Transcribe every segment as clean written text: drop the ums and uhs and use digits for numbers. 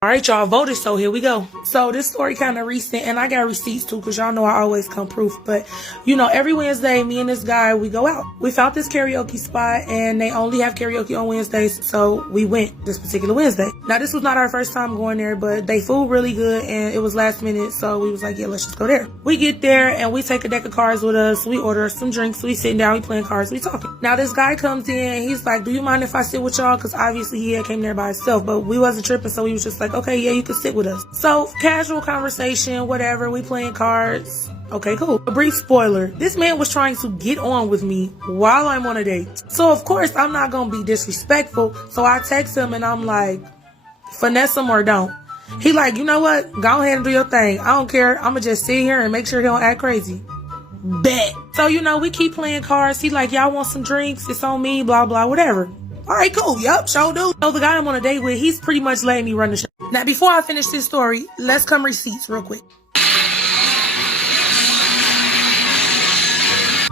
All right, y'all voted, so here we go. So this story kind of recent, and I got receipts too, because y'all know I always come proof. But, you know, every Wednesday, me and this guy, we go out. We found this karaoke spot, and they only have karaoke on Wednesdays, so we went this particular Wednesday. Now, this was not our first time going there, but they food really good, and it was last minute, so we was like, yeah, let's just go there. We get there, and we take a deck of cards with us. We order some drinks. We sitting down, we playing cards, we talking. Now, this guy comes in, he's like, do you mind if I sit with y'all? Because obviously he had came there by himself, but we wasn't tripping, so we was just like, okay, yeah, you can sit with us. So casual conversation, whatever, we playing cards. Okay, cool. A brief spoiler, this man was trying to get on with me while I'm on a date. So of course I'm not gonna be disrespectful, so I text him and I'm like, finesse him or don't. He like, you know what, go ahead and do your thing, I don't care, I'ma just sit here and make sure he don't act crazy. Bet. So you know, we keep playing cards. He like, y'all want some drinks, it's on me, blah blah, whatever. All right, cool. Yup, sure do. So the guy I'm on a date with, he's pretty much letting me run the show. Now, before I finish this story, let's come receipts real quick.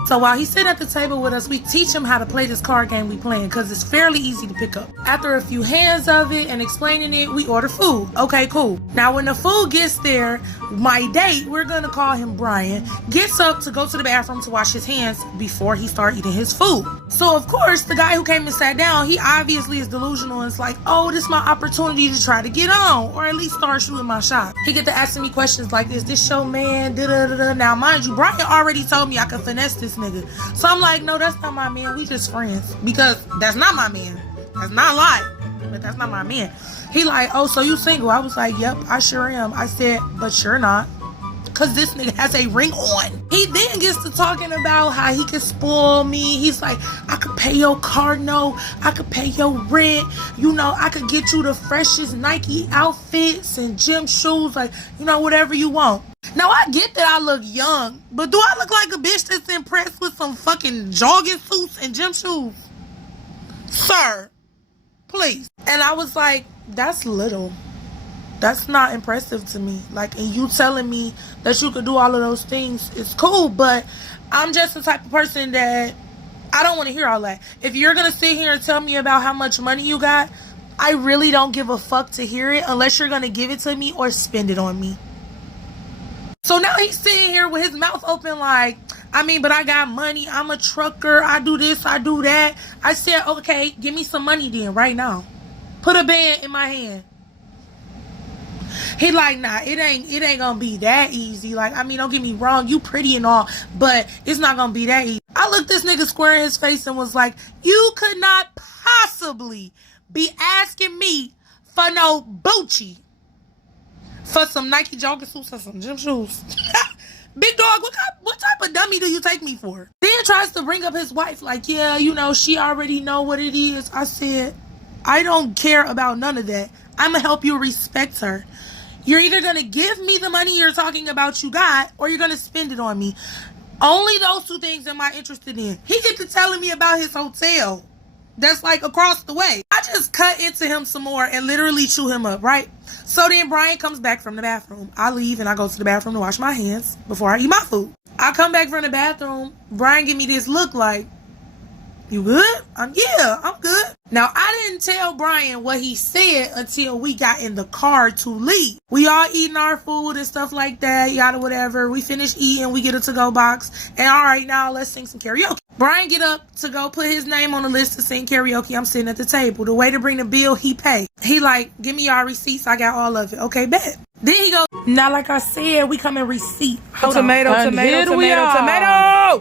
So while he's sitting at the table with us, we teach him how to play this card game we playing because it's fairly easy to pick up. After a few hands of it and explaining it, we order food. Okay, cool. Now when the food gets there, my date, we're gonna call him Brian, gets up to go to the bathroom to wash his hands before he starts eating his food. So of course, the guy who came and sat down, he obviously is delusional and it's like, oh, this is my opportunity to try to get on, or at least start shooting my shot. He get to asking me questions like, is this your man? Da-da-da-da. Now mind you, Brian already told me I could finesse this nigga. So I'm like, no, that's not my man. We just friends. Because that's not my man. That's not lying. But that's not my man. He like, oh, so you single? I was like, yep, I sure am. I said, but you're not. Because this nigga has a ring on. He then gets to talking about how he can spoil me. He's like, I could pay your car note. I could pay your rent. You know, I could get you the freshest Nike outfits and gym shoes. Like, you know, whatever you want. Now, I get that I look young, but do I look like a bitch that's impressed with some fucking jogging suits and gym shoes? Sir, please. And I was like, that's little. That's not impressive to me. Like, and you telling me that you could do all of those things is cool, but I'm just the type of person that I don't want to hear all that. If you're going to sit here and tell me about how much money you got, I really don't give a fuck to hear it unless you're going to give it to me or spend it on me. So now he's sitting here with his mouth open like, I mean, but I got money. I'm a trucker. I do this. I do that. I said, okay, give me some money then right now. Put a band in my hand. He like, nah, it ain't gonna be that easy. Like, I mean, don't get me wrong, you pretty and all, but it's not gonna be that easy. I looked this nigga square in his face and was like, you could not possibly be asking me for no Gucci. For some Nike jogging suits or some gym shoes. Big dog, what type of dummy do you take me for? Then tries to bring up his wife like, yeah, you know, she already know what it is. I said, I don't care about none of that. I'm going to help you respect her. You're either going to give me the money you're talking about you got, or you're going to spend it on me. Only those two things am I interested in. He get to telling me about his hotel that's like across the way. I just cut into him some more and literally chew him up, right? So then Brian comes back from the bathroom. I leave and I go to the bathroom to wash my hands before I eat my food. I come back from the bathroom. Brian give me this look like, you good? Yeah, I'm good. Now, I didn't tell Brian what he said until we got in the car to leave. We all eating our food and stuff like that, yada whatever. We finish eating, we get a to-go box. And all right, now let's sing some karaoke. Brian get up to go put his name on the list to sing karaoke. I'm sitting at the table. The way to bring the bill, he pay. He like, give me y'all receipts. I got all of it. Okay, bet. Then he go, now like I said, we come in receipt. Tomato.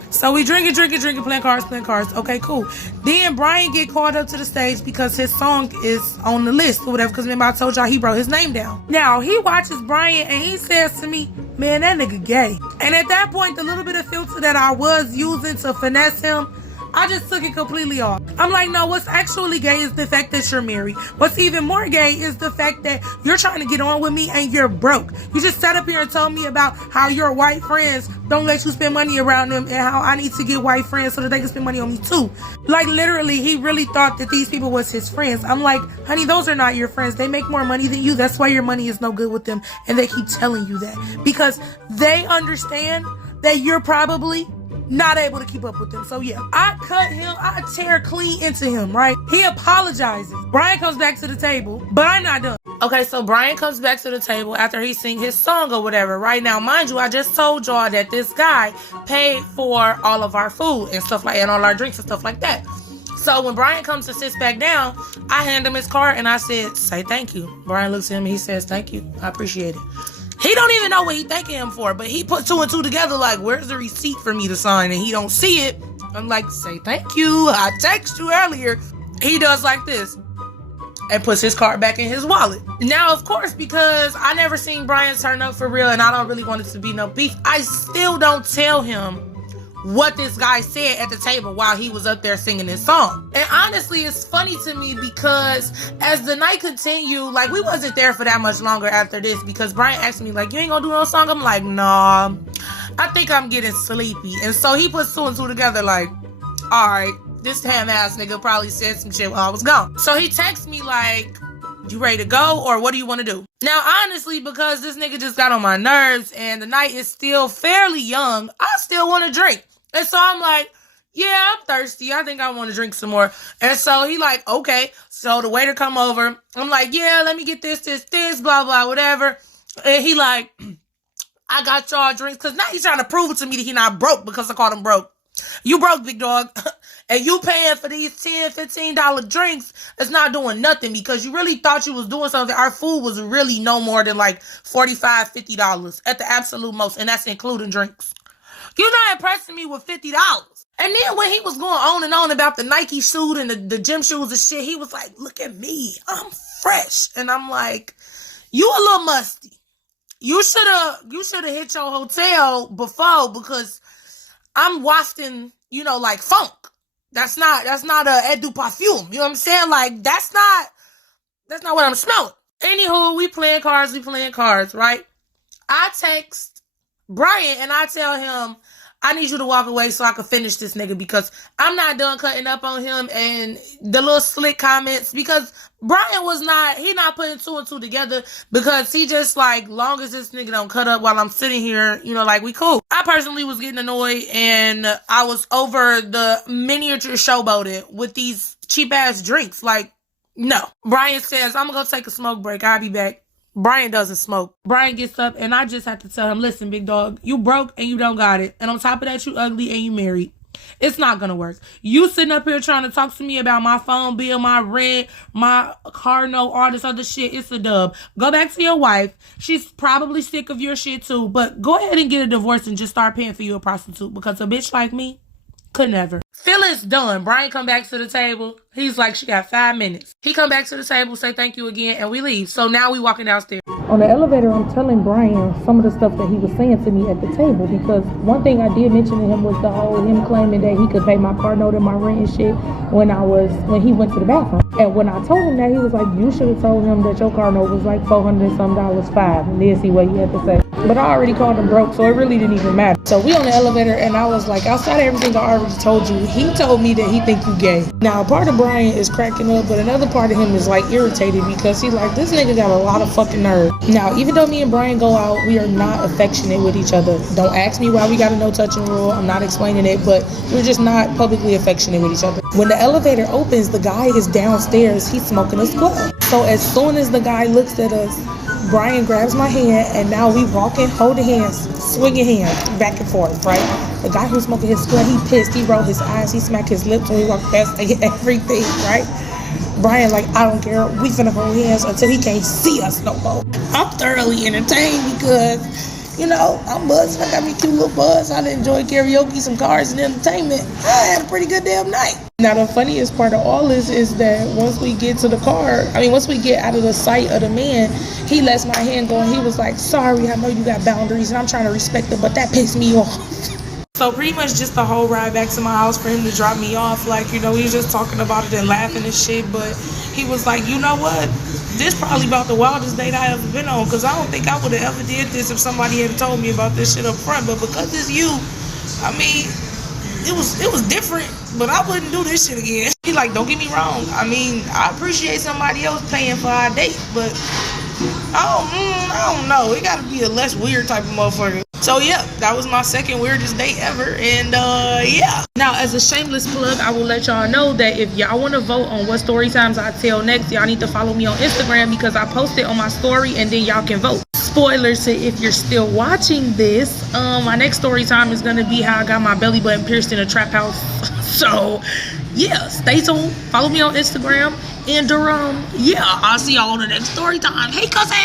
So we drinking, playing cards. Okay, cool. Then Brian get called up to the stage because his song is on the list or whatever. Because remember I told y'all he wrote his name down. Now he watches Brian and he says to me, man, that nigga gay. And at that point, the little bit of filter that I was using to finesse him, I just took it completely off. I'm like, no, what's actually gay is the fact that you're married. What's even more gay is the fact that you're trying to get on with me and you're broke. You just sat up here and told me about how your white friends don't let you spend money around them and how I need to get white friends so that they can spend money on me too. Like literally, he really thought that these people was his friends. I'm like, honey, those are not your friends. They make more money than you. That's why your money is no good with them. And they keep telling you that because they understand that you're probably not able to keep up with them. So yeah, I cut him, I tear clean into him, right? He apologizes. Brian comes back to the table, but I'm not done. Okay, so Brian comes back to the table after he sing his song or whatever. Right now, mind you, I just told y'all that this guy paid for all of our food and stuff like, and all our drinks and stuff like that. So when Brian comes to sit back down, I hand him his card and I said, say thank you. Brian looks at him and he says, thank you. I appreciate it. He don't even know what he thanking him for, but he put 2 and 2 together like, where's the receipt for me to sign? And he don't see it. I'm like, say thank you. I texted you earlier. He does like this and puts his card back in his wallet. Now, of course, because I never seen Brian turn up for real and I don't really want it to be no beef, I still don't tell him what this guy said at the table while he was up there singing his song. And honestly, it's funny to me because as the night continued, like, we wasn't there for that much longer after this because Brian asked me, like, you ain't gonna do no song? I'm like, nah, I think I'm getting sleepy. And so he puts 2 and 2 together like, all right, this ham ass nigga probably said some shit while I was gone. So he texts me like, you ready to go or what do you want to do? Now, honestly, because this nigga just got on my nerves and the night is still fairly young, I still want to drink. And so I'm like, yeah, I'm thirsty. I think I want to drink some more. And so he like, okay. So the waiter come over. I'm like, yeah, let me get this, blah, blah, whatever. And he like, I got y'all drinks. Because now he's trying to prove to me that he not broke because I called him broke. You broke, big dog. And you paying for these $10, $15 drinks, it's not doing nothing because you really thought you was doing something. Our food was really no more than like $45, $50 at the absolute most. And that's including drinks. You're not impressing me with $50. And then when he was going on and on about the Nike shoes and the gym shoes and shit, he was like, look at me. I'm fresh. And I'm like, you a little musty. You should have hit your hotel before because I'm wafting, like funk. That's not a Eau de Parfum. You know what I'm saying? Like, that's not what I'm smelling. Anywho, we playing cards, right? I text Brian and I tell him, I need you to walk away so I can finish this nigga because I'm not done cutting up on him and the little slick comments because Brian he not putting 2 and 2 together because he just like, long as this nigga don't cut up while I'm sitting here, like we cool. I personally was getting annoyed and I was over the miniature showboating with these cheap ass drinks. Like, no. Brian says, I'm gonna go take a smoke break. I'll be back. Brian doesn't smoke. Brian gets up and I just have to tell him, listen, big dog, you broke and you don't got it. And on top of that, you ugly and you married. It's not going to work. You sitting up here trying to talk to me about my phone bill, my rent, my car note, all this other shit. It's a dub. Go back to your wife. She's probably sick of your shit too. But go ahead and get a divorce and just start paying for you a prostitute because a bitch like me could never. Feelings done. Brian come back to the table. He's like, she got 5 minutes. He come back to the table, say thank you again, and we leave. So now we walking downstairs. On the elevator, I'm telling Brian some of the stuff that he was saying to me at the table because one thing I did mention to him was the whole him claiming that he could pay my car note and my rent and shit when he went to the bathroom. And when I told him that, he was like, you should have told him that your car note was like $400 and some dollars, $5, and then see what he had to say. But I already called him broke, so it really didn't even matter. So we on the elevator, and I was like, outside of everything I already told you, he told me that he think you gay. Now, part of Brian is cracking up, but another part of him is like irritated because he's like, this nigga got a lot of fucking nerve. Now, even though me and Brian go out, we are not affectionate with each other. Don't ask me why we got a no touching rule. I'm not explaining it, but we're just not publicly affectionate with each other. When the elevator opens, the guy is downstairs. He's smoking a square. So as soon as the guy looks at us, Brian grabs my hand, and now we walking, holding hands, swinging hands, back and forth, right? The guy who's smoking his square, he pissed, he rolled his eyes, he smacked his lips when he walked past everything, right? Brian like, I don't care, we finna hold hands until he can't see us no more. I'm thoroughly entertained because, I'm buzzing, I got me cute little buzz, I enjoy karaoke, some cars, and entertainment. I had a pretty good damn night. Now, the funniest part of all this is that once we get to the car, once we get out of the sight of the man, he lets my hand go and he was like, sorry, I know you got boundaries and I'm trying to respect them, but that pissed me off. So pretty much just the whole ride back to my house for him to drop me off, like, we was just talking about it and laughing and shit, but he was like, you know what? This probably about the wildest date I ever been on, because I don't think I would have ever did this if somebody had told me about this shit up front, but because it's you, it was different, but I wouldn't do this shit again. He like, don't get me wrong. I appreciate somebody else paying for our date, but I don't know. It gotta be a less weird type of motherfucker. So yeah, that was my second weirdest date ever, and yeah. Now, as a shameless plug, I will let y'all know that if y'all want to vote on what story times I tell next, y'all need to follow me on Instagram because I post it on my story, and then y'all can vote. Spoilers, if you're still watching this, my next story time is gonna be how I got my belly button pierced in a trap house. So yeah, stay tuned. Follow me on Instagram, and yeah, I'll see y'all on the next story time. Hey, cousin.